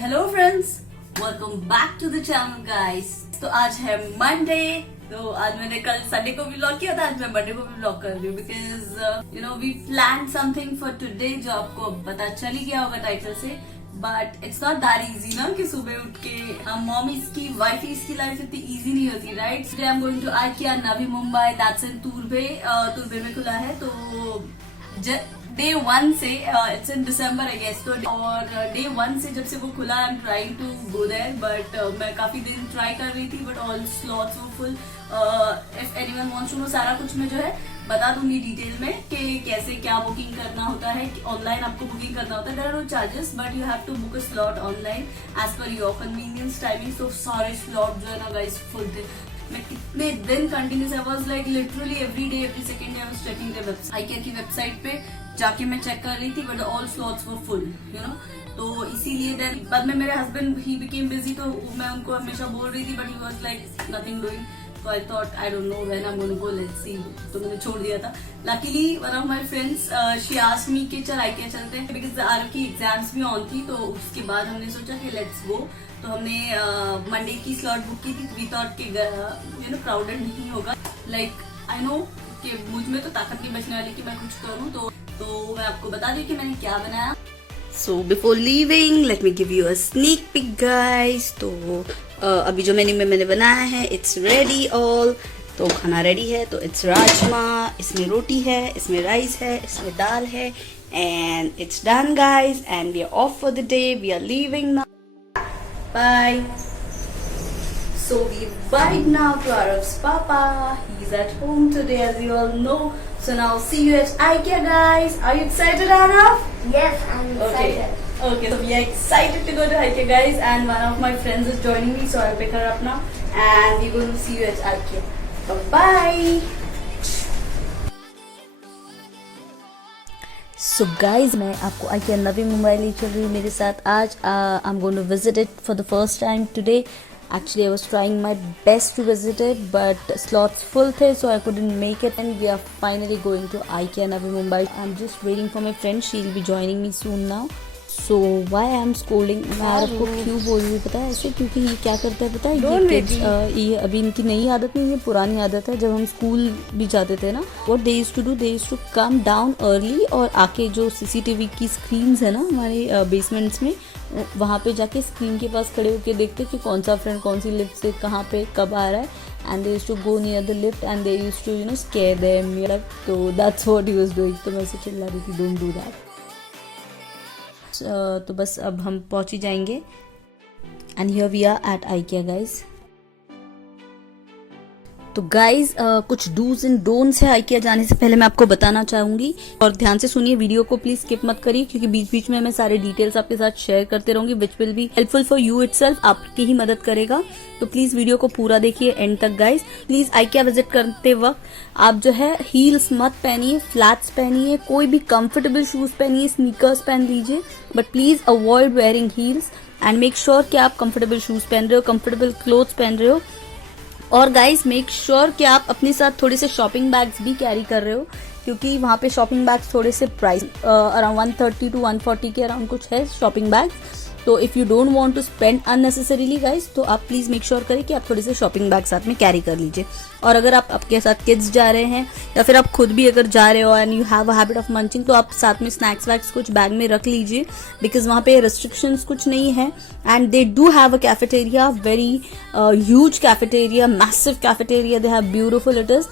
Hello friends, welcome back to the channel guys. तो आज है मंडे। तो आज मैंने कल संडे को भी व्लॉग किया था, आज मैं मंडे को भी व्लॉग कर रही हूँ because you know we plan something for today, जो आपको पता चल ही गया होगा टाइटल से। But it's not that easy ना कि सुबह उठ के हम मॉमीज की वाइफीज की लाइफ इतनी इजी नहीं होती, right. Today I am going to IKEA Navi Mumbai, that's in Turbhe. Turbhe में खुला है। तो डे 1 से it's in December I guess. तो और डे 1 से जब से वो खुला I am trying to go there, but मैं काफी दिन ट्राई कर रही थी but all slots were full. If anyone wants to know, सारा कुछ मैं जो है बता दूंगी डिटेल में कि कैसे क्या बुकिंग करना होता है। ऑनलाइन आपको बुकिंग करना होता है, there are no charges but you have to book a slot online as per your convenience timing. तो सारे स्लॉट जो है ना गाइस फुल थे। मैं कितने दिन continuous, I was like literally every day every second day I was checking the website, IKEA की वेबसाइट पे जाके मैं चेक कर रही थी but all slots were full, you know. तो इसीलिए देन बाद में मेरे हस्बैंड ही बिकेम बिजी, तो मैं उनको हमेशा बोल रही थी but he was like nothing doing. So I thought, I don't know when I'm going to go, let's see. तो मैंने छोड़ दिया था। Luckily one of my friends she asked me कि चल IKEA चलते हैं because आरव की एग्जाम्स भी ऑन थी। तो उसके बाद हमने सोचा कि लेट्स गो। तो हमने मंडे की स्लॉट बुक की थी। वी थॉट कि यू नो क्राउडेड नहीं होगा। लाइक आई नो कि मुझ में तो ताकत नहीं बचने वाली कि मैं कुछ करूँ। तो मैं आपको बता दी कि मैंने क्या बनाया। So before leaving, let me give you a sneak peek guys। तो अभी जो मेन्यू में मैंने बनाया है इट्स रेडी ऑल। तो खाना रेडी है। तो इट्स राजमा, इसमें रोटी है, इसमें राइस है, इसमें दाल है and it's done guys and we are off for the day. We are leaving now, bye. So we bye now to Arav's papa. He's at home today as you all know. So now see you at IKEA guys. Are you excited, Arav? Yes, I'm excited. Okay, so we are excited to go to IKEA guys and one of my friends is joining me, so I'll pick her up now and we're going to see you at IKEA. Bye-bye. So guys, मैं आपको IKEA Navi Mumbai ले चल रही हूँ मेरे साथ आज। I'm going to visit it for the first time today. Actually, I was trying my best to visit it, but slots full थे, so I couldn't make it. And we are finally going to IKEA Navi Mumbai. I'm just waiting for my friend. She'll be joining me soon now. So why I'm scolding? मैं आपको क्यों बोल रही हूँ पता है ऐसे? क्योंकि ये क्या करता है पता है? ये kids, ये अभी इनकी नई आदत नहीं, ये पुरानी आदत है। जब हम स्कूल भी जाते थे ना, what they used to do, they used to come down early और आके जो CCTV की स्क्रीन्स है ना हमारे बेसमेंट्स में, वहाँ पे जाके स्क्रीन के पास खड़े होकर देखते कि कौन सा फ्रेंड कौन सी लिफ्ट से कहाँ पे कब आ रहा है। And they used to go near the lift and they used to you know scare them. तो that's what he was doing. तो मैं ऐसे चिल्ला रही थी, डोंट डू दैट। तो बस अब हम पहुंच ही जाएंगे and here we are at IKEA guys. तो गाइज कुछ डूज एंड डोंट्स है IKEA जाने से पहले मैं आपको बताना चाहूंगी, और ध्यान से सुनिए, वीडियो को प्लीज स्किप मत करिए क्योंकि बीच बीच में मैं सारे डिटेल्स आपके साथ शेयर करते रहूंगी which will be helpful for you itself, आपकी ही मदद करेगा। तो प्लीज वीडियो को पूरा देखिए एंड तक गाइज। प्लीज IKEA विजिट करते वक्त आप जो है हील्स मत पहनिए, फ्लैट्स पहनिए, कोई भी कंफर्टेबल शूज पहनिए, स्नीकर्स पहन लीजिए, but please avoid wearing heels and make sure कि आप कंफर्टेबल शूज पहन रहे हो, कंफर्टेबल क्लोथ्स पहन रहे हो। और गाइज मेक श्योर कि आप अपने साथ थोड़े से शॉपिंग बैग्स भी कैरी कर रहे हो क्योंकि वहाँ पे शॉपिंग बैग्स थोड़े से प्राइस अराउंड 130 to 140 के अराउंड कुछ है शॉपिंग बैग्स। तो if you don't want to spend unnecessarily guys, तो आप प्लीज मेक श्योर करें कि आप थोड़े से शॉपिंग बैग साथ में कैरी कर लीजिए। और अगर आप आपके साथ किड्स जा रहे हैं या फिर आप खुद भी अगर जा रहे हो and you have a habit of munching, तो आप साथ में स्नैक्स वैक्स कुछ बैग में रख लीजिए बिकॉज वहाँ पे रिस्ट्रिक्शंस कुछ नहीं है। And they do have a cafeteria, very huge cafeteria, massive cafeteria, they have beautiful it is.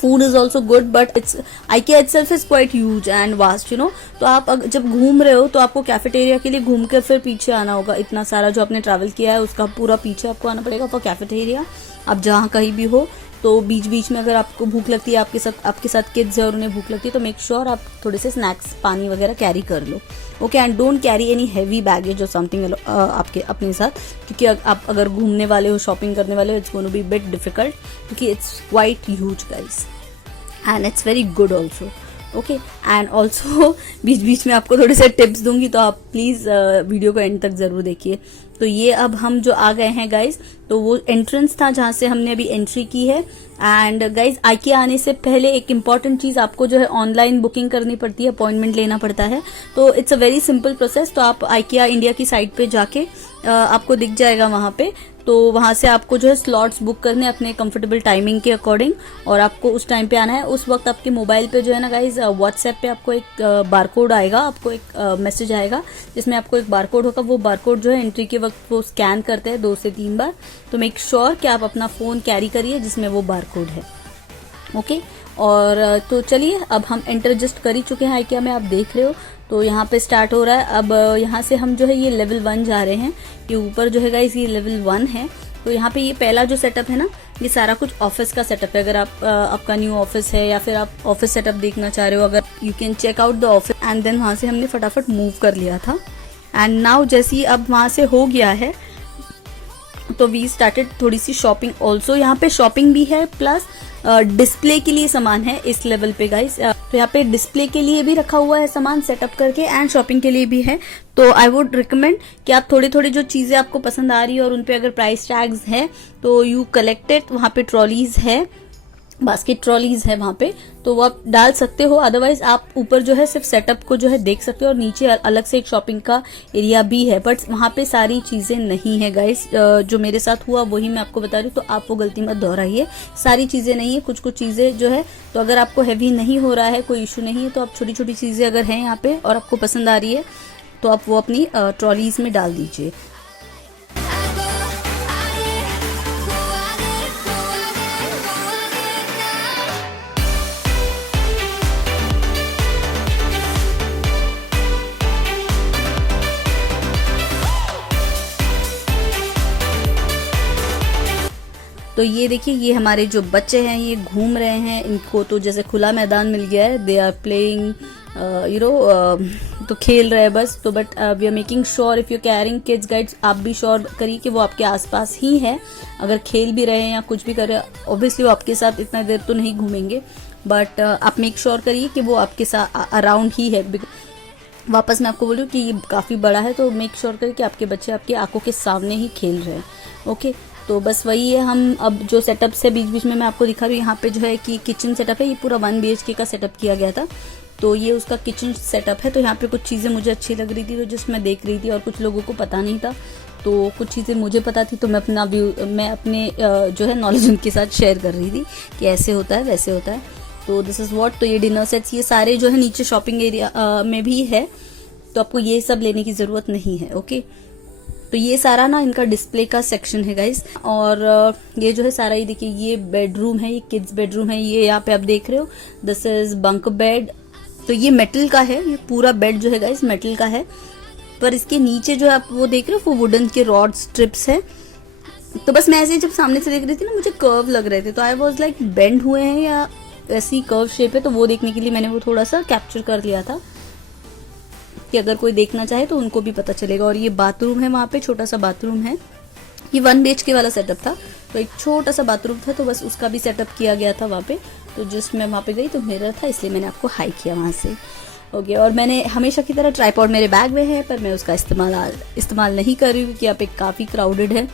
Food is also good, but it's IKEA itself is quite huge and vast, you know। तो आप जब घूम रहे हो तो आपको cafeteria के लिए घूम के फिर पीछे आना होगा। इतना सारा जो आपने ट्रैवल किया है उसका पूरा पीछे आपको आना पड़ेगा फॉर कैफेटेरिया। आप जहाँ कहीं भी हो तो बीच बीच में अगर आपको भूख लगती है, आपके साथ किड्स है और उन्हें भूख लगती है, तो मेक श्योर आप थोड़े से स्नैक्स, पानी वगैरह कैरी कर लो। Okay, and don't carry any heavy baggage और समथिंग आपके अपने साथ, क्योंकि आप अगर घूमने वाले हो, शॉपिंग करने वाले हो, it's going to be bit difficult क्योंकि it's quite huge guys and it's very good also. Okay. And also बीच बीच में आपको थोड़े से टिप्स दूंगी, तो आप प्लीज वीडियो को एंड तक जरूर देखिए। तो ये अब हम जो आ गए हैं गाइज, तो वो एंट्रेंस था जहां से हमने अभी एंट्री की है। एंड गाइज IKEA आने से पहले एक इम्पॉर्टेंट चीज आपको जो है ऑनलाइन बुकिंग करनी पड़ती है, अपॉइंटमेंट लेना पड़ता है। तो it's a very simple process. तो आप IKEA इंडिया की साइट पे जाके आपको दिख जाएगा वहां पे, तो वहां से आपको जो है स्लॉट्स बुक करने अपने कंफर्टेबल टाइमिंग के अकॉर्डिंग, और आपको उस टाइम पे आना है। उस वक्त आपके मोबाइल पे जो है ना गाइज व्हाट्सएप पे आपको एक बारकोड आएगा, आपको एक मैसेज आएगा जिसमें आपको एक बारकोड होगा। वो बारकोड जो है एंट्री के वक्त वो स्कैन करते हैं 2 से 3 बार। तो मेक श्योर कि आप अपना फोन कैरी करिए जिसमें वो बारकोड है। ओके। और तो चलिए अब हम एंटर जस्ट कर ही चुके हैं IKEA में, आप देख रहे हो। तो यहाँ पे स्टार्ट हो रहा है। अब यहाँ से हम जो है ये लेवल 1 जा रहे हैं। ये ऊपर जो है गाइस ये लेवल 1 है। तो यहाँ पे ये पहला जो सेटअप है ना, ये सारा कुछ ऑफिस का सेटअप है। अगर आप आपका न्यू ऑफिस है या फिर आप ऑफिस सेटअप देखना चाह रहे हो, अगर you can check out the office. And then वहां से हमने फटाफट मूव कर लिया था। एंड नाउ जैसे ही अब वहां से हो गया है, तो वी स्टार्टेड थोड़ी सी शॉपिंग ऑल्सो। यहाँ पे शॉपिंग भी है प्लस डिस्प्ले के लिए सामान है इस लेवल पे गाइस। तो यहाँ पे डिस्प्ले के लिए भी रखा हुआ है सामान सेटअप करके, एंड शॉपिंग के लिए भी है। तो आई वुड रिकमेंड कि आप थोड़ी थोड़ी जो चीजें आपको पसंद आ रही है और उनपे अगर प्राइस टैग्स है तो यू कलेक्ट इट। वहां पे ट्रॉलीज है, बास्केट ट्रॉलीज है वहां पे, तो वो आप डाल सकते हो। अदरवाइज आप ऊपर जो है सिर्फ सेटअप को जो है देख सकते हो, और नीचे अलग से एक शॉपिंग का एरिया भी है। बट वहां पे सारी चीजें नहीं है गाइस। जो मेरे साथ हुआ वही मैं आपको बता रही हूँ, तो आप वो गलती मत दोहराइए। सारी चीजें नहीं है, कुछ कुछ चीजें जो है। तो अगर आपको हैवी नहीं हो रहा है, कोई इशू नहीं है, तो आप छोटी छोटी चीजें अगर हैं यहाँ पे और आपको पसंद आ रही है, तो आप वो अपनी ट्रॉलीज में डाल दीजिए। तो ये देखिए, ये हमारे जो बच्चे हैं ये घूम रहे हैं। इनको तो जैसे खुला मैदान मिल गया है, दे आर प्लेइंग तो खेल रहे हैं बस। तो but we are making sure if you carrying kids guides, आप भी श्योर करिए कि वो आपके आसपास ही है। अगर खेल भी रहे हैं या कुछ भी कर रहे हैं, ऑब्वियसली वो आपके साथ इतना देर तो नहीं घूमेंगे, बट आप मेक श्योर करिए कि वो आपके साथ अराउंड ही है। वापस मैं आपको बोलूँ कि ये काफी बड़ा है, तो मेक श्योर करिए कि आपके बच्चे आपकी आंखों के सामने ही खेल रहे हैं। ओके। तो बस वही है। हम अब जो सेटअप से बीच बीच में मैं आपको दिखा रही हूँ, यहाँ पे जो है कि किचन सेटअप है। ये पूरा 1 BHK का सेटअप किया गया था, तो ये उसका किचन सेटअप है। तो यहाँ पे कुछ चीजें मुझे अच्छी लग रही थी, तो जिस मैं देख रही थी, और कुछ लोगों को पता नहीं था, तो कुछ चीजें मुझे पता थी, तो मैं अपने जो है नॉलेज उनके साथ शेयर कर रही थी कि ऐसे होता है वैसे होता है। तो दिस इज व्हाट। तो ये डिनर सेट्स ये सारे जो है नीचे शॉपिंग एरिया में भी है, तो आपको ये सब लेने की जरूरत नहीं है। ओके। तो ये सारा ना इनका डिस्प्ले का सेक्शन है गाइस। और ये जो है सारा, ये देखिए ये बेडरूम है, ये किड्स बेडरूम है। ये यहाँ पे आप देख रहे हो, दिस इज बंक बेड। तो ये मेटल का है, ये पूरा बेड जो है गाइस मेटल का है, पर इसके नीचे जो आप वो देख रहे हो वो वुडन के रॉड स्ट्रिप्स है। तो बस मैं ऐसे जब सामने से देख रही थी ना, मुझे कर्व लग रहे थे, तो आई वॉज लाइक बेंड हुए हैं या ऐसी कर्व शेप है, तो वो देखने के लिए मैंने वो थोड़ा सा कैप्चर कर लिया था कि अगर कोई देखना चाहे तो उनको भी पता चलेगा। और ये बाथरूम है, वहां पे छोटा सा बाथरूम है। ये 1 BHK वाला सेटअप था, तो एक छोटा सा बाथरूम था, तो बस उसका भी सेटअप किया गया था वहां पे। तो जस्ट मैं वहां पे गई तो मिरर था, इसलिए मैंने आपको हाई किया वहां से। ओके। और मैंने हमेशा की तरह ट्राइपॉड मेरे बैग में है, पर मैं उसका इस्तेमाल नहीं कर रही हूँ क्योंकि यहाँ पे काफी क्राउडेड है।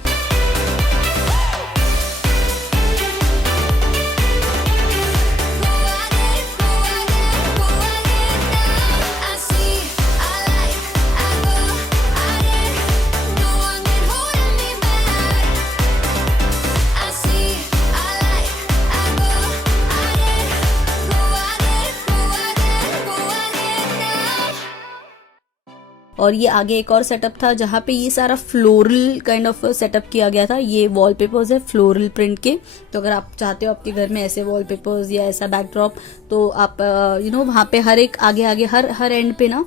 और ये आगे एक और सेटअप था जहाँ पे ये सारा फ्लोरल काइंड ऑफ सेटअप किया गया था। ये वॉलपेपर्स है फ्लोरल प्रिंट के, तो अगर आप चाहते हो आपके घर में ऐसे वॉलपेपर्स या ऐसा बैकड्रॉप, तो आप वहाँ पे हर एक आगे हर एंड पे ना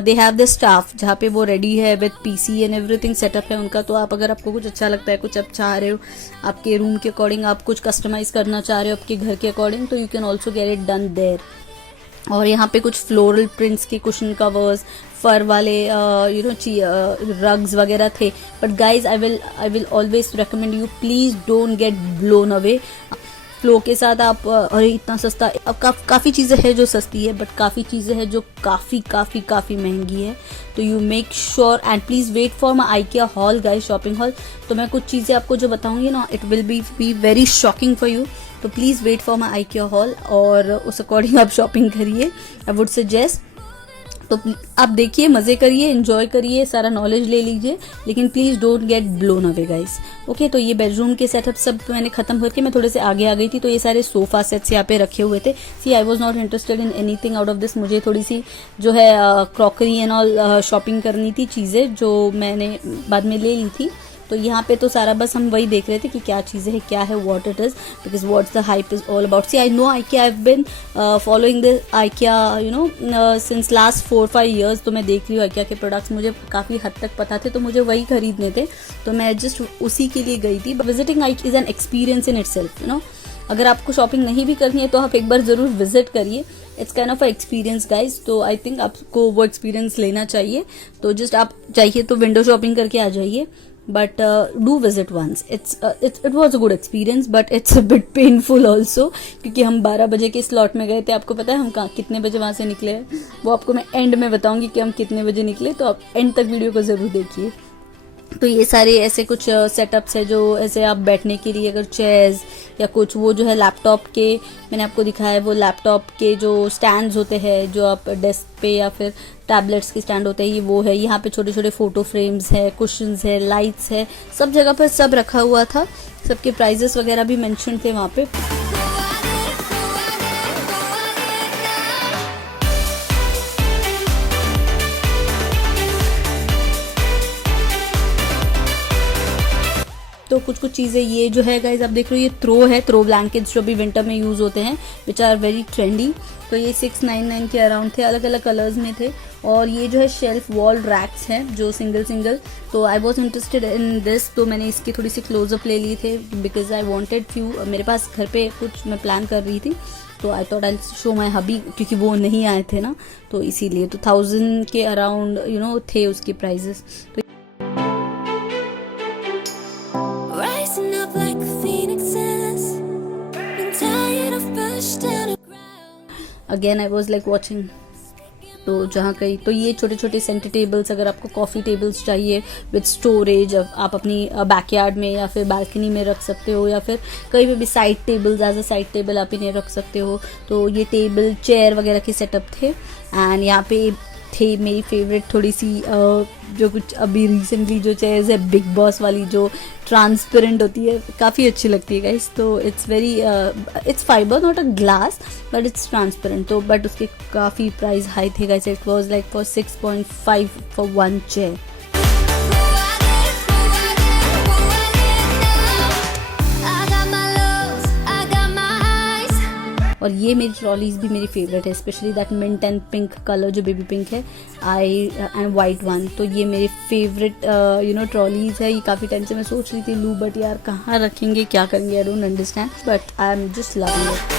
दे हैव द स्टाफ जहाँ पे वो रेडी है with PC and everything setup है उनका। तो आप अगर आपको कुछ अच्छा लगता है, कुछ आप चाह रहे हो आपके रूम के अकॉर्डिंग, आप कुछ कस्टमाइज करना चाह रहे हो आपके घर के अकॉर्डिंग, तो you can also get it done there. और यहाँ पे कुछ फ्लोरल प्रिंट्स के कुशन कवर्स, फर वाले रग्स वगैरह थे। But guys I will always recommend you, please don't get blown away. Flow के साथ आप अरे इतना सस्ता, अब काफ़ी चीज़ें हैं जो सस्ती है, बट काफ़ी चीज़ें हैं जो काफ़ी महंगी है। तो you make sure and please wait for my IKEA haul guys, shopping haul. तो मैं कुछ चीज़ें आपको जो बताऊंगी ना, it will be very shocking for you. तो please wait for my IKEA haul और उस अकॉर्डिंग आप शॉपिंग करिए, आई वुड सजेस्ट। तो आप देखिए, मज़े करिए, एंजॉय करिए, सारा नॉलेज ले लीजिए, लेकिन please don't get blown away guys. Okay, तो ये बेडरूम के सेटअप सब मैंने खत्म करके मैं थोड़े से आगे आ गई थी। तो ये सारे सोफा सेट्स यहाँ पे रखे हुए थे। See I was not interested in anything out of this. मुझे थोड़ी सी जो है क्रॉकरी एंड ऑल शॉपिंग करनी थी, चीज़ें जो मैंने बाद में ले ली थी। तो यहाँ पे तो सारा बस हम वही देख रहे थे कि क्या चीज़ें हैं, क्या है, what it is, because what's the hype is all about. See I know IKEA, I have been following the IKEA you know since last 4-5 years। तो मैं देख रही हूँ IKEA के प्रोडक्ट्स, मुझे काफ़ी हद तक पता थे, तो मुझे वही खरीदने थे, तो मैं जस्ट उसी के लिए गई थी। Visiting IKEA is an experience in itself, you know. अगर आपको शॉपिंग नहीं भी करनी है तो आप एक बार ज़रूर विजिट करिए, it's kind of a experience guys. तो आई थिंक आपको वो एक्सपीरियंस लेना चाहिए। तो जस्ट आप चाहिए तो विंडो शॉपिंग करके आ जाइए, but do visit once. It was a good experience, but it's a bit painful also, क्योंकि हम 12 बजे के स्लॉट में गए थे। आपको पता है हम कितने बजे वहां से निकले हैं, वो आपको मैं एंड में बताऊंगी कि हम कितने बजे निकले, तो आप एंड तक वीडियो को जरूर देखिए। तो ये सारे ऐसे कुछ सेटअप्स है जो ऐसे आप बैठने के लिए, अगर चेयर्स या कुछ, वो जो है लैपटॉप के मैंने आपको दिखाया है, वो लैपटॉप के जो स्टैंड्स होते हैं जो आप डेस्क पे या फिर टैबलेट्स के स्टैंड होते हैं, ये वो है। यहाँ पे छोटे छोटे फोटो फ्रेम्स है, कुशंस है, लाइट्स है, सब जगह पर सब रखा हुआ था। सबके प्राइजेस वगैरह भी मेंशन थे वहाँ पे। तो कुछ चीज़ें ये जो है गाइज आप देख रहे हो, ये थ्रो ब्लैंकेट्स जो भी विंटर में यूज़ होते हैं, विच आर वेरी ट्रेंडी। तो ये 699 के अराउंड थे, अलग अलग कलर्स में थे। और ये जो है शेल्फ वॉल रैक्स हैं जो सिंगल। तो I was interested in this, तो मैंने इसकी थोड़ी सी क्लोजअप ले लिए थे, बिकॉज आई वॉन्टेड फ्यू। मेरे पास घर पे कुछ मैं प्लान कर रही थी, तो I thought I show my हबी, क्योंकि वो नहीं आए थे ना, तो इसीलिए। तो 1000 के अराउंड यू नो थे उसके प्राइजेस। तो again I was like watching, तो जहाँ कहीं तो ये छोटे छोटे सेंटर टेबल्स, अगर आपको कॉफ़ी टेबल्स चाहिए विद स्टोरेज, आप अपनी बैकयार्ड में या फिर बालकनी में रख सकते हो, या फिर कहीं भी side tables, as a side table आप इन्हें रख सकते हो। तो ये टेबल चेयर वगैरह के सेटअप थे। एंड यहाँ पे थे मेरी फेवरेट थोड़ी सी जो कुछ अभी रिसेंटली जो चेयर्स है, बिग बॉस वाली जो ट्रांसपेरेंट होती है, काफ़ी अच्छी लगती है गाइस। तो it's very it's fibre, not a glass, but it's transparent. तो बट उसके काफ़ी प्राइस हाई थे guys. It was like for 6.5 for one chair. और ये मेरी ट्रॉलीज भी मेरी फेवरेट है, specially that mint and pink colour, जो बेबी पिंक है, एंड वाइट वन। तो ये मेरे फेवरेट यू नो ट्रॉलीज है। ये काफ़ी टाइम से मैं सोच रही थी लूँ, बट यार कहाँ रखेंगे, क्या करेंगे, I don't understand, but I am just loving it.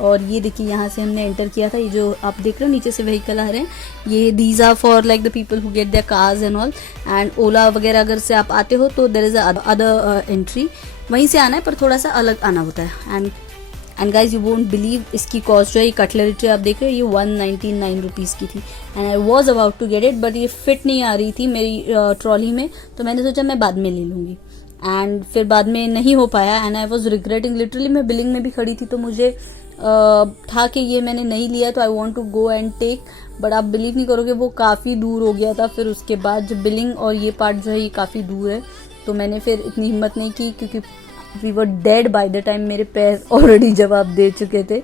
और ये देखिए यहाँ से हमने एंटर किया था, ये जो आप देख रहे हो नीचे से व्हीकल आ रहे हैं, ये these are for like the people who get their cars and all. And Ola वगैरह अगर से आप आते हो तो देयर इज अदर एंट्री, वहीं से आना है, पर थोड़ा सा अलग आना होता है। And guys you won't believe, इसकी कॉस्ट जो है, ये कटलरी ट्रे आप देख रहे हो, ये 199 रुपीज़ की थी। And I was about to get it, but ये फिट नहीं आ रही थी मेरी ट्रॉली में, तो मैंने सोचा मैं बाद में ले लूँगी। एंड फिर बाद में नहीं हो पाया, and I was regretting literally. मैं बिलिंग में भी खड़ी थी, तो मुझे था कि ये मैंने नहीं लिया, तो I want to go and take, but आप बिलीव नहीं करोगे वो काफ़ी दूर हो गया था। फिर उसके बाद जो बिलिंग और ये पार्ट जो है ये काफ़ी दूर है, तो मैंने फिर इतनी हिम्मत नहीं की, क्योंकि we were dead by the time, मेरे पैर ऑलरेडी जवाब दे चुके थे।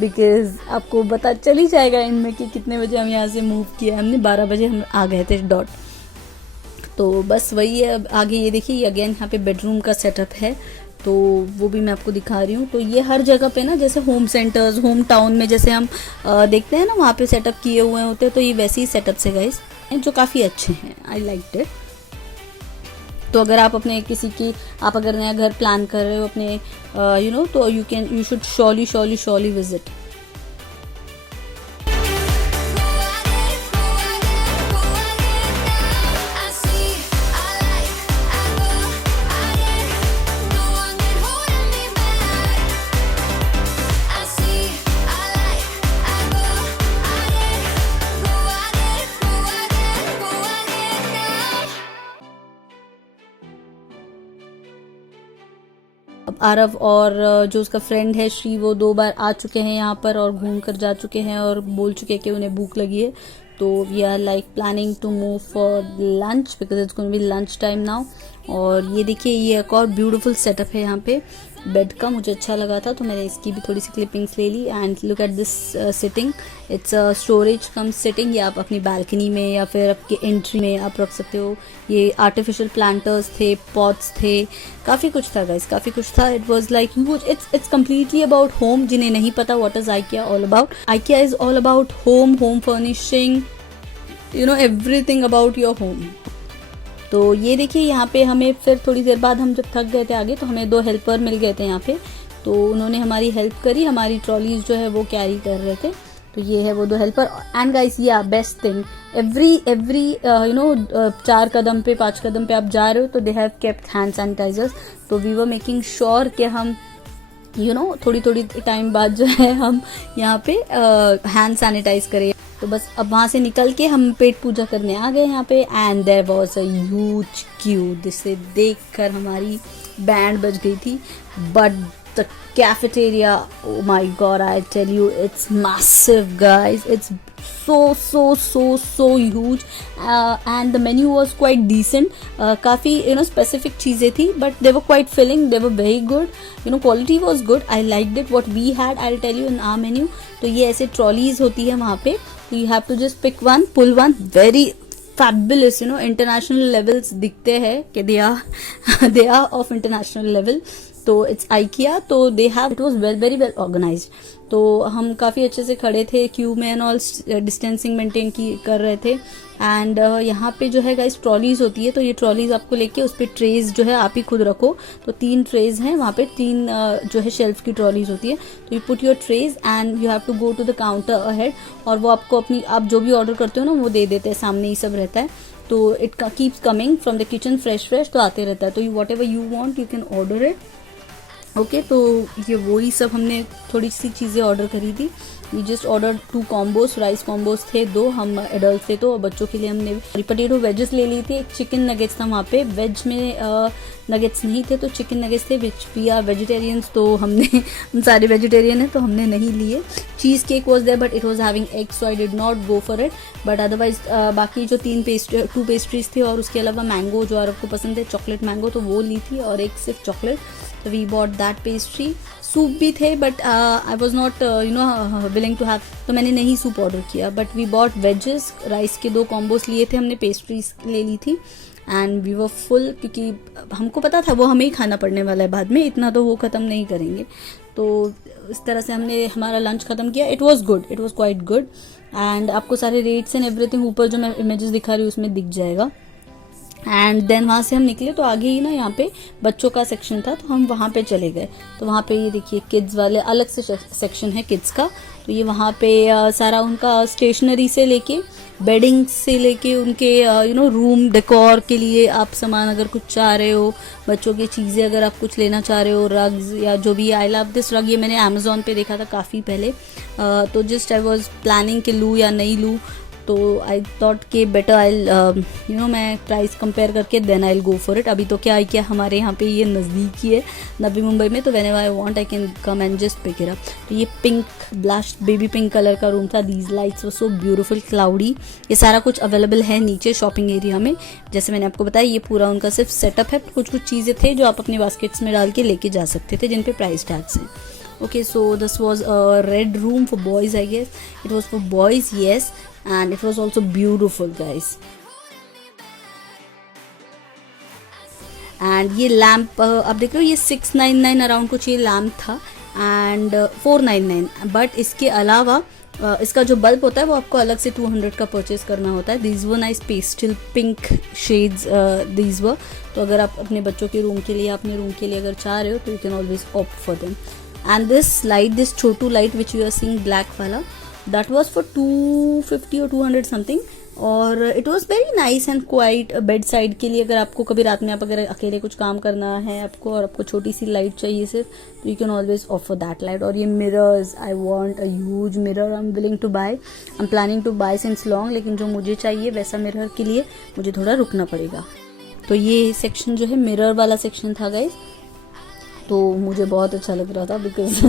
बिकॉज आपको पता चल ही जाएगा इनमें कि कितने बजे हम यहाँ से मूव किया हमने, 12 बजे हम आ गए थे डॉट। तो बस वही है। अब आगे ये देखिए, ये अगेन यहाँ पे बेडरूम का सेटअप है, तो वो भी मैं आपको दिखा रही हूँ। तो ये हर जगह पे ना, जैसे होम सेंटर्स, होम टाउन में जैसे हम देखते हैं ना, वहाँ पे सेटअप किए हुए होते हैं, तो ये वैसे ही सेटअप है गाइस, जो काफ़ी अच्छे हैं, आई लाइक इट। तो अगर आप अपने किसी की, आप अगर नया घर प्लान कर रहे हो अपने यू नो, तो you should surely visit. Aarav और जो उसका फ्रेंड है श्री, वो 2 बार आ चुके हैं यहाँ पर और घूम कर जा चुके हैं और बोल चुके हैं कि उन्हें भूख लगी है. तो we are like planning to move for lunch because it's going to be lunch time now. और ये देखिए, ये एक और ब्यूटीफुल सेटअप है यहाँ पे बेड का. मुझे अच्छा लगा था तो मैंने इसकी भी थोड़ी सी क्लिपिंग्स ले ली. And look at this sitting, it's storage cum sitting. ये आप अपनी बालकनी में या फिर आपके एंट्री में आप रख सकते हो. ये आर्टिफिशियल प्लांटर्स थे, पॉट्स थे, काफ़ी कुछ था गाइस, काफ़ी कुछ था. It was like huge. It's completely about home. जिन्हें नहीं पता what is IKEA all about, IKEA is all about home furnishing, you know, everything about your home. तो ये देखिए, यहाँ पे हमें फिर थोड़ी देर बाद हम जब थक गए थे आगे, तो हमें 2 हेल्पर मिल गए थे यहाँ पे. तो उन्होंने हमारी हेल्प करी, हमारी ट्रॉलीज जो है वो कैरी कर रहे थे. तो ये है वो 2 हेल्पर. एंड गाइस, या best thing, every you know 4 कदम पे 5 कदम पे आप जा रहे हो तो they have kept hand sanitisers. तो वी वर मेकिंग श्योर कि हम यू नो थोड़ी टाइम बाद जो है हम यहाँ पे हैंड सैनिटाइज करें. तो बस अब वहाँ से निकल के हम पेट पूजा करने आ गए यहाँ पे. And there was a huge queue. जिसे देखकर हमारी बैंड बज गई थी. But the cafeteria, oh my god, I tell you, it's massive guys. It's so huge. And the menu was quite decent. काफ़ी you know specific चीज़ें थी, but they were quite filling, they were very good, you know, quality was good. I liked it. What we had, I'll tell you, in our menu. तो ये ऐसे trolleys होती है वहाँ पे. You have to just pick one, pull one. Very fabulous, you know, international levels दिखते हैं कि they are of international level. तो इट्स IKEA. तो they have, it was very well organised. तो हम काफ़ी अच्छे से खड़े थे क्यू में एंड ऑल, डिस्टेंसिंग मेंटेन कर रहे थे. एंड यहाँ पे जो है गाइस ट्रॉलीज होती है. तो ये ट्रॉलीज आपको लेके उस पर ट्रेज जो है आप ही खुद रखो. तो 3 ट्रेज हैं वहाँ पे, 3 जो है शेल्फ की ट्रॉलीज होती है. तो you put your trays and you have to go to the counter ahead. और वो आपको अपनी, आप जो भी ऑर्डर करते हो ना वो दे देते हैं, सामने ही सब रहता है. तो it keeps coming from the kitchen fresh तो आते रहता है. तो you what ever you want you can order it. Okay, तो ये वही सब हमने थोड़ी सी चीज़ें ऑर्डर करी थी. We just order 2 combos, rice combos थे 2, हम एडल्ट थे तो, और बच्चों के लिए हमने पोटैटो वेजेस ले ली थी. एक चिकन नगेट्स था वहाँ पे. वेज में नगेट्स नहीं थे तो चिकन नगेट्स थे. विच वी आर वेजिटेरियंस, तो हम सारे वेजिटेरियन हैं तो हमने नहीं लिए. Cheesecake was there but it was having egg, so I did not go for it. But otherwise बाकी जो 2 पेस्ट्रीज थी और उसके अलावा मैंगो जो आपको पसंद है, चॉकलेट मैंगो, तो वो ली थी, और एक सिर्फ chocolate. So we bought that pastry. Soup भी थे but I was not you know willing to have, तो मैंने नहीं सूप ऑर्डर किया. But we bought wedges, rice के 2 कॉम्बोस लिए थे हमने, पेस्ट्रीज ले ली थी. एंड वी वर फुल, क्योंकि हमको पता था वो हमें ही खाना पड़ने वाला है बाद में, इतना तो वो ख़त्म नहीं करेंगे. तो इस तरह से हमने हमारा लंच ख़त्म किया. It was good, it was quite good. And आपको सारे रेट्स एंड एवरीथिंग ऊपर जो मैं इमेजेस दिखा रही हूँ उसमें दिख जाएगा. एंड देन वहाँ से हम निकले तो आगे ही ना यहाँ पे बच्चों का सेक्शन था, तो हम वहाँ पे चले गए. तो वहाँ पे ये देखिए किड्स वाले अलग से सेक्शन है किड्स का. तो ये वहाँ पे सारा उनका स्टेशनरी से लेके बेडिंग से लेके उनके यू नो रूम डेकोर के लिए आप सामान अगर कुछ चाह रहे हो, बच्चों की चीज़ें अगर आप कुछ लेना चाह रहे हो, रग्स या जो भी. आई लव दिस रग, ये मैंने अमेज़ॉन पे देखा था काफ़ी पहले. तो जस्ट आई वॉज प्लानिंग कि लूँ या नहीं लूँ. तो आई थॉट के बेटर आई यू नो मैं प्राइस कंपेयर करके then I go for it. अभी तो क्या हमारे यहाँ पे ये नज़दीक ही है नवी मुंबई में, तो when I want I can come and just pick it up. तो ये pink blush baby pink colour का रूम था. These lights were so beautiful, cloudy. ये सारा कुछ अवेलेबल है नीचे शॉपिंग एरिया में. जैसे मैंने आपको बताया ये पूरा उनका सिर्फ सेटअप है. कुछ चीज़ें थे जो आप अपने बास्केट्स में डाल के लेके जा सकते थे जिन पे प्राइस टैग्स हैं. Okay, so this was a red room for boys, I guess. It was for boys, yes, and it was also beautiful, guys. And ये लैम्प आप देख रहे हो, ये 699 अराउंड कुछ ये लैम्प था एंड 499. बट इसके अलावा इसका जो बल्ब होता है वो आपको अलग से 200 का परचेज करना होता है. These were nice pastel pink shades these were. तो अगर आप अपने बच्चों के रूम के लिए, अपने रूम के लिए अगर चाह रहे हो तो you can always opt for them. And this light, this Chhotu light which you are seeing black वाला, that was for 250 or 200 something. और it was very nice and quiet. Bed side के लिए अगर आपको कभी रात में आप अगर अकेले कुछ काम करना है आपको और आपको छोटी सी लाइट चाहिए सिर्फ, तो you can always offer that light. और ये mirrors, I want a huge mirror, I am willing to buy, I am planning to buy since long. लेकिन जो मुझे चाहिए वैसा मिरर के लिए मुझे थोड़ा रुकना पड़ेगा. तो ये सेक्शन जो है मिरर वाला सेक्शन था गाइस. तो मुझे बहुत अच्छा लग रहा था because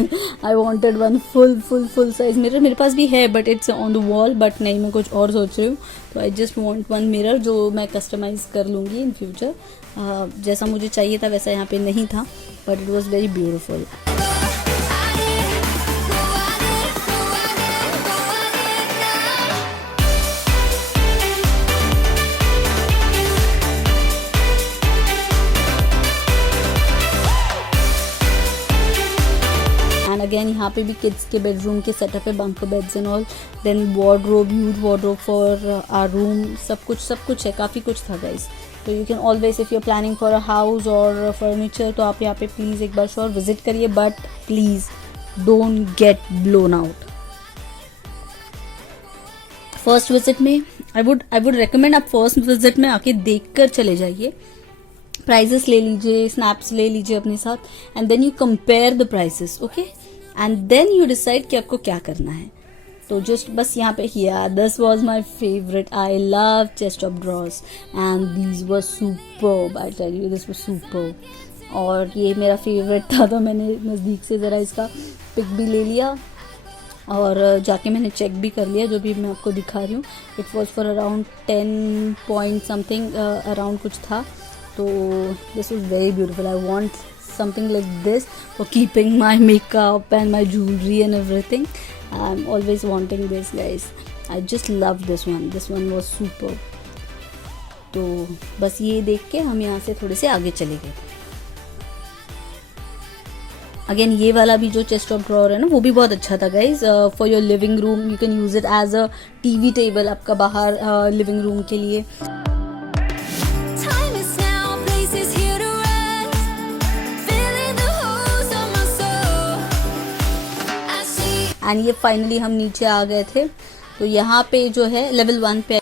I wanted one full size mirror. मेरे पास भी है but it's on the wall. But नहीं, मैं कुछ और सोच रही हूँ. तो I just want one mirror जो मैं कस्टमाइज कर लूँगी इन फ्यूचर. जैसा मुझे चाहिए था वैसा यहाँ पे नहीं था, but it was very beautiful. And again यहाँ पे भी किड्स के बेडरूम के सेटअप है, bunker beds and all. Then wardrobe, huge wardrobe for our room. सब कुछ है, काफ़ी कुछ था गाइस. तो you can always, if you are planning for a house और फर्नीचर, तो आप यहाँ पे प्लीज़ एक बार श्योर विजिट करिए. But please don't get blown out. First visit में आई वुड रिकमेंड आप फर्स्ट विजिट में आके देख कर चले जाइए. प्राइजेस ले लीजिए, स्नैप्स ले लीजिए अपने साथ, and then you compare the prices. Okay, and then you decide कि आपको क्या करना है. तो जस्ट बस यहाँ पे किया. This was my favourite. I love chest of drawers and these were superb. I tell you, this was superb. और ये मेरा फेवरेट था, तो मैंने नज़दीक से ज़रा इसका पिक भी ले लिया और जाके मैंने चेक भी कर लिया जो भी मैं आपको दिखा रही हूँ. It was for around 10 point something around कुछ था. तो this was very beautiful. I want something like this for keeping my makeup and my jewelry and everything. I'm always wanting this, guys. I just love this one. This one was super. तो बस ये देख के हम यहाँ से थोड़े से आगे चले गए. अगेन ये वाला भी जो चेस्ट ऑफ ड्रॉर है ना, वो भी बहुत अच्छा था guys. For your living room you can use it as a TV table, आपका बाहर लिविंग रूम के लिए. एंड ये फाइनली हम नीचे आ गए थे. तो यहाँ पे जो है लेवल 1 पे.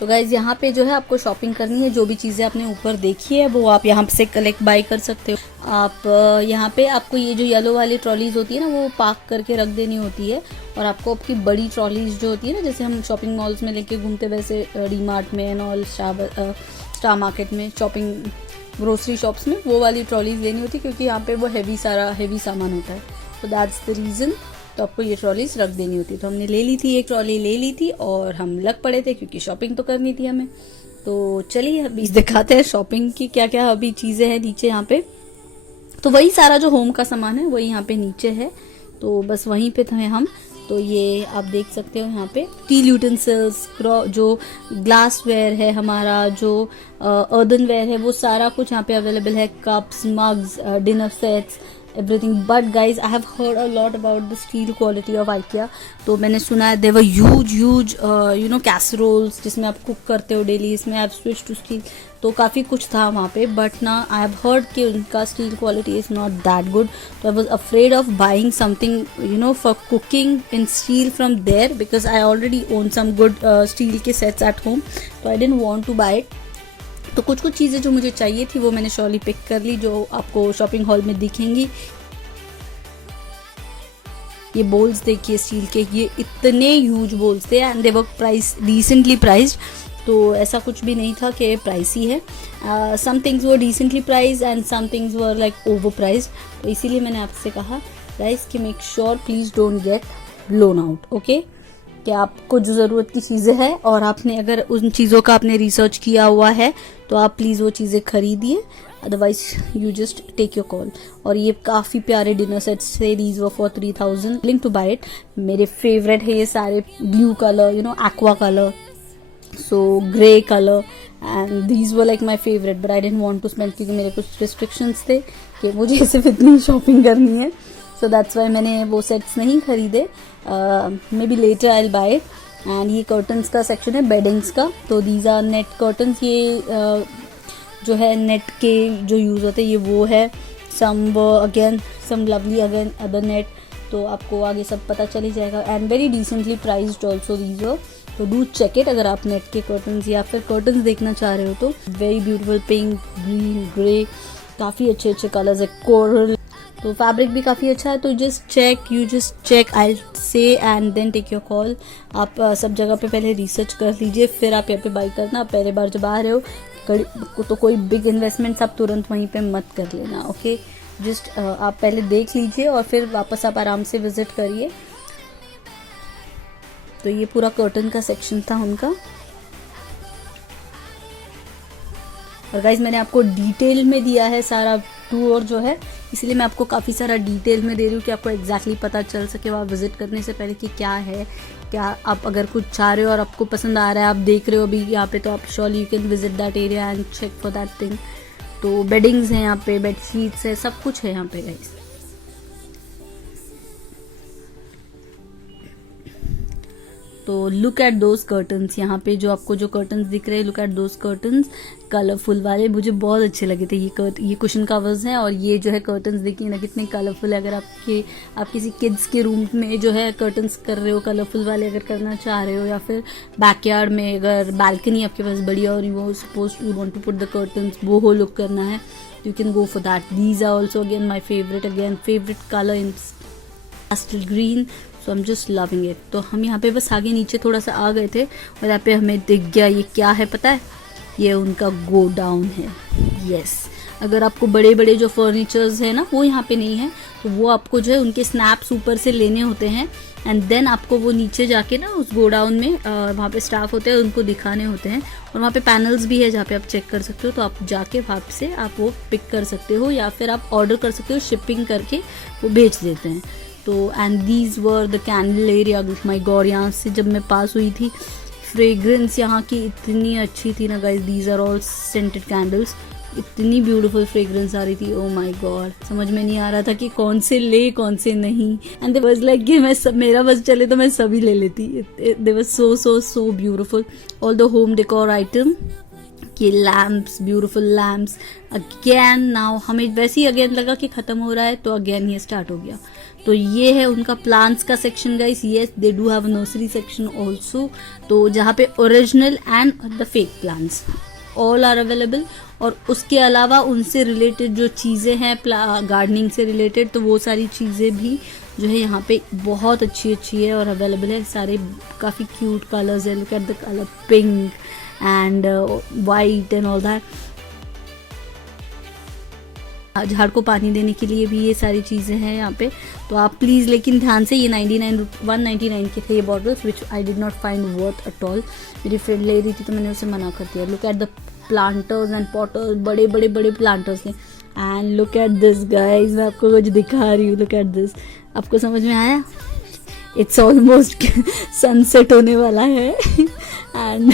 तो गाइज यहाँ पे जो है आपको शॉपिंग करनी है. जो भी चीज़ें आपने ऊपर देखी है वो आप यहाँ से कलेक्ट बाय कर सकते हो. आप यहाँ पे आपको ये जो येलो वाली ट्रॉलीज होती है ना, वो पार्क करके रख देनी होती है. और आपको आपकी बड़ी ट्रॉलीज जो होती है ना, जैसे हम शॉपिंग मॉल्स में लेके घूमते वैसे डी-मार्ट में एंड ऑल, स्टार मार्केट में, शॉपिंग ग्रोसरी शॉप्स में, वो वाली ट्रॉलीज लेनी होती है क्योंकि यहाँ पे वो हैवी सामान होता है. तो दैट्स द रीज़न. तो आपको ये ट्रॉलीज रख देनी होती. तो हमने ले ली थी, एक ट्रॉली ले ली थी और हम लग पड़े थे क्योंकि शॉपिंग तो करनी थी हमें. तो चलिए अभी दिखाते हैं शॉपिंग की क्या क्या अभी चीज़ें हैं नीचे यहाँ पे. तो वही सारा जो होम का सामान है वही यहाँ पे नीचे है. तो बस वहीं पे थे हम. तो ये आप देख सकते हो यहाँ पे स्टील यूटेंसिल्स, जो ग्लास वेयर है हमारा, जो अर्दन वेयर है, वो सारा कुछ यहाँ पे अवेलेबल है. Cups, mugs, dinner sets, everything. But guys, I have heard a lot about the steel quality of IKEA. तो मैंने सुना है there were huge casseroles जिसमें आप कुक करते हो डेली. इसमें आप switch to steel. तो काफ़ी कुछ था वहाँ पे. But ना I have heard कि उनका steel quality is not that good. So I was afraid of buying something for cooking in steel from there because I already own some good steel के sets at home. So I didn't want to buy it. तो कुछ चीज़ें जो मुझे चाहिए थी वो मैंने श्योरली पिक कर ली, जो आपको शॉपिंग हॉल में दिखेंगी. ये बोल्स देखिए स्टील के, ये इतने ह्यूज बोल्स थे and they were decently priced. तो ऐसा कुछ भी नहीं था कि प्राइसी है. Some things were decently priced and some things were like over priced. तो इसीलिए मैंने आपसे कहा गाइस कि make sure please don't get blown out. Okay, कि आपको जो ज़रूरत की चीज़ें हैं और आपने अगर उन चीज़ों का आपने रिसर्च किया हुआ है तो आप प्लीज़ वो चीज़ें खरीदिए. Otherwise you just take your call. और ये काफ़ी प्यारे डिनर सेट्स थे. These were for 3000. Link to buy it. मेरे फेवरेट है ये सारे. Blue colour, aqua colour, so grey colour, and these were like my favourite. But I don't want to spend क्योंकि मेरे कुछ रिस्ट्रिक्शंस थे कि मुझे सिर्फ इतनी शॉपिंग करनी है. सो दैट्स वाई मैंने वो सेट्स नहीं खरीदे. Maybe later I will buy. And ये कर्टन्स का सेक्शन है, बेडिंग्स का. तो दीज आर नेट कर्टन्स. ये जो है नेट के जो यूज़ होते हैं ये वो है. Some lovely again other net. तो आपको आगे सब पता चल ही जाएगा. And very decently priced also these are. तो डू चेक इट अगर आप नेट के कर्टन्स या फिर कर्टन्स देखना चाह रहे हो तो. Very beautiful pink, green, grey, काफ़ी अच्छे कलर्स है. कोरल. तो फैब्रिक भी काफ़ी अच्छा है. तो you just check I say and then take your call. आप सब जगह पे पहले रिसर्च कर लीजिए, फिर आप यहाँ पे बाई करना. आप पहले बार जब आ रहे हो तो कोई बिग इन्वेस्टमेंट्स आप तुरंत वहीं पे मत कर लेना. ओके. जस्ट आप पहले देख लीजिए और फिर वापस आप आराम से विजिट करिए। तो ये पूरा कर्टन का सेक्शन था उनका। और गाइज मैंने आपको डिटेल में दिया है सारा टूर जो है, इसलिए मैं आपको काफ़ी सारा डिटेल में दे रही हूँ कि आपको एग्जैक्टली पता चल सके वहाँ विजिट करने से पहले कि क्या है, क्या आप अगर कुछ चाह रहे हो और आपको पसंद आ रहा है, आप देख रहे हो अभी यहाँ पे, तो आप surely you can visit that area and check for that thing. तो बेडिंग्स हैं यहाँ पे, बेड शीट्स है, सब कुछ है यहाँ पे गाइज। तो लुक एट दोज कर्टन्स, यहाँ पे जो आपको जो कर्टन्स दिख रहे हैं, look at those curtains, colourful वाले, मुझे बहुत अच्छे लगे थे। ये कुशन कवर्स हैं और ये जो है कर्टन्स देखिए ना कितने कलरफुल है। अगर आप किसी किड्स के रूम में जो है कर्टन्स कर रहे हो कलरफुल वाले, अगर करना चाह रहे हो, या फिर बैकयार्ड में अगर बालकनी आपके पास बड़ी और you suppose you want to put the curtains, वो हो लुक करना है, you can go for that. These are also again my favourite colour in pastel green, so I am just loving it. तो हम यहाँ पे बस आगे नीचे थोड़ा सा आ गए थे और यहाँ पे हमें दिख गया ये क्या है पता है, ये उनका गो डाउन है। यस, अगर आपको बड़े बड़े जो फर्नीचर्स है ना वो यहाँ पे नहीं है, तो वो आपको जो है उनके स्नैप्स ऊपर से लेने होते हैं एंड देन आपको वो नीचे जाके ना उस गो डाउन में वहाँ पे स्टाफ होते हैं, उनको दिखाने होते हैं। और वहाँ पे पैनल्स भी है जहाँ पे आप चेक कर सकते हो, तो आप जाके वहाँ से आप वो पिक कर सकते हो या फिर आप ऑर्डर कर सकते हो, शिपिंग करके वो भेज देते हैं। तो and these were the candle area. My God, यहाँ से जब मैं पास हुई थी, फ्रेग्रेंस यहाँ की इतनी अच्छी थी ना guys, these are all scented candles, इतनी ब्यूटीफुल फ्रेग्रेंस आ रही थी। ओ माय गॉड, समझ में नहीं आ रहा था कि कौन से ले कौन से नहीं। एंड दे वाज लाइक कि मेरा बस चले तो मैं सभी ले लेती। They was so beautiful. All the home decor item, ये lamps, beautiful lamps. Again now हमें वैसे ही अगेन लगा कि खत्म हो रहा है, तो अगेन ये स्टार्ट हो गया। तो ये है उनका प्लांट्स का section guys. Yes, they do have nursery section also, तो जहाँ पे original and the fake plants all are available. और उसके अलावा उनसे रिलेटेड जो चीज़ें हैं गार्डनिंग से रिलेटेड, तो वो सारी चीज़ें भी जो है यहाँ पे बहुत अच्छी है और अवेलेबल है। सारे काफ़ी क्यूट कलर्स है, look at the colour pink and white and all that. झाड़ को पानी देने के लिए भी ये सारी चीज़ें हैं यहाँ पे। तो आप प्लीज़, लेकिन ध्यान से, ये 199 के थे ये bottles, which I did not find worth at all. मेरी फ्रेंड ले रही थी तो मैंने उसे मना कर दिया। Look at the planters and potters, बड़े प्लांटर्स हैं। And look at this guys, मैं आपको कुछ दिखा रही हूँ। लुक एट दिस, आपको समझ में आया? इट्स ऑलमोस्ट सनसेट होने वाला है एंड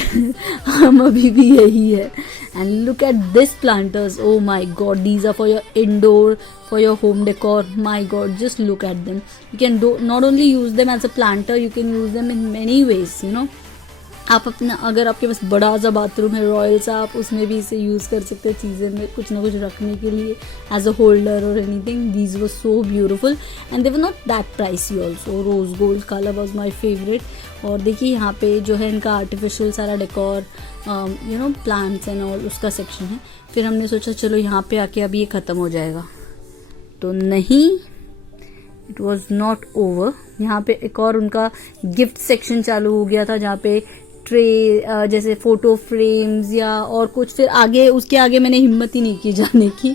हम अभी भी यही है। And look at this planters, oh my god, these are for your indoor, for your home decor. My god, just look at them. You can not only use them as a planter, you can use them in many ways, you know. आप अपना, अगर आपके पास बड़ा सा bathroom है royal सा, आप उसमें भी इसे यूज़ कर सकते हैं चीज़ें में कुछ ना कुछ रखने के लिए, एज अ होल्डर और anything. These were so beautiful and they were not that pricey also. Rose gold colour was my favourite. और देखिए यहाँ पे जो है इनका आर्टिफिशियल सारा decor, you know, plants and all, उसका सेक्शन है। फिर हमने सोचा चलो यहाँ पे आके अभी ये ख़त्म हो जाएगा, तो नहीं, इट वॉज नॉट ओवर। यहाँ पे एक और उनका गिफ्ट सेक्शन चालू हो गया था, जहाँ पे ट्रे, जैसे फोटो फ्रेम्स या और कुछ। फिर आगे, उसके आगे मैंने हिम्मत ही नहीं की जाने की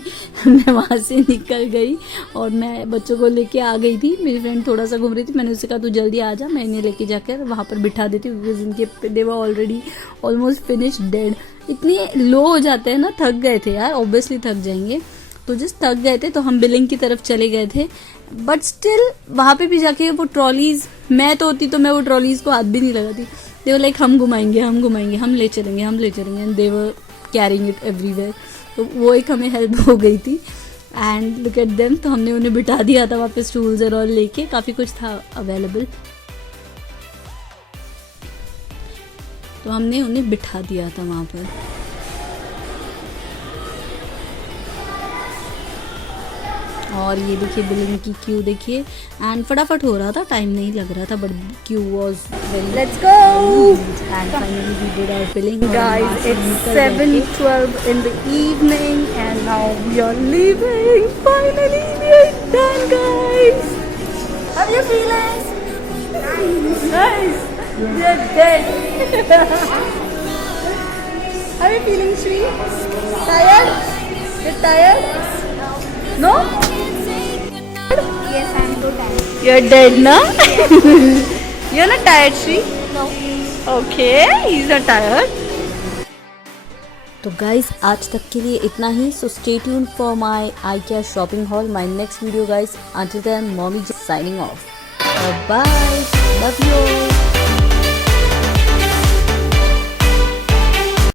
मैं वहाँ से निकल गई और मैं बच्चों को लेके आ गई थी। मेरी फ्रेंड थोड़ा सा घूम रही थी, मैंने उससे कहा तू जल्दी आ जा, मैं इन्हें लेके जाकर वहाँ पर बिठा देती हूँ, बिकॉज इनके they were already almost finished. इतने लो हो जाते हैं ना, थक गए थे यार, ऑब्वियसली थक जाएंगे, तो जस्ट थक गए थे। तो हम बिलिंग की तरफ चले गए थे, बट स्टिल वहाँ पे भी जाके वो ट्रॉलीज, मैं तो होती तो मैं वो ट्रॉलीज को हाथ भी नहीं लगाती। दे वर लाइक हम घुमाएंगे, हम ले चलेंगे and they were carrying it everywhere. तो वो एक हमें हेल्प हो गई थी। एंड लुक एट देम, तो हमने उन्हें बिठा दिया था वहाँ पे स्टूल्स और लेके, काफ़ी कुछ था अवेलेबल, तो हमने उन्हें बिठा दिया था वहाँ पर। और ये देखिए बिलिंग की क्यू देखिए, एंड फटाफट हो रहा था, टाइम नहीं लग रहा था, but queue was very, let's go. And finally we did our billing guys. It's 7:12 in the evening and now we are leaving. Finally we are done guys. How are you feeling? Nice. We are dead. How are you feeling, Shri? Tired? You're tired? No? Yes, I'm too tired. You're dead, no? You're not tired, Shri? No. Okay, he's not tired. तो guys आज तक के लिए इतना ही. So stay tune for my IKEA shopping haul. My next video guys. Until then, mommy just signing off. Bye. Love you all.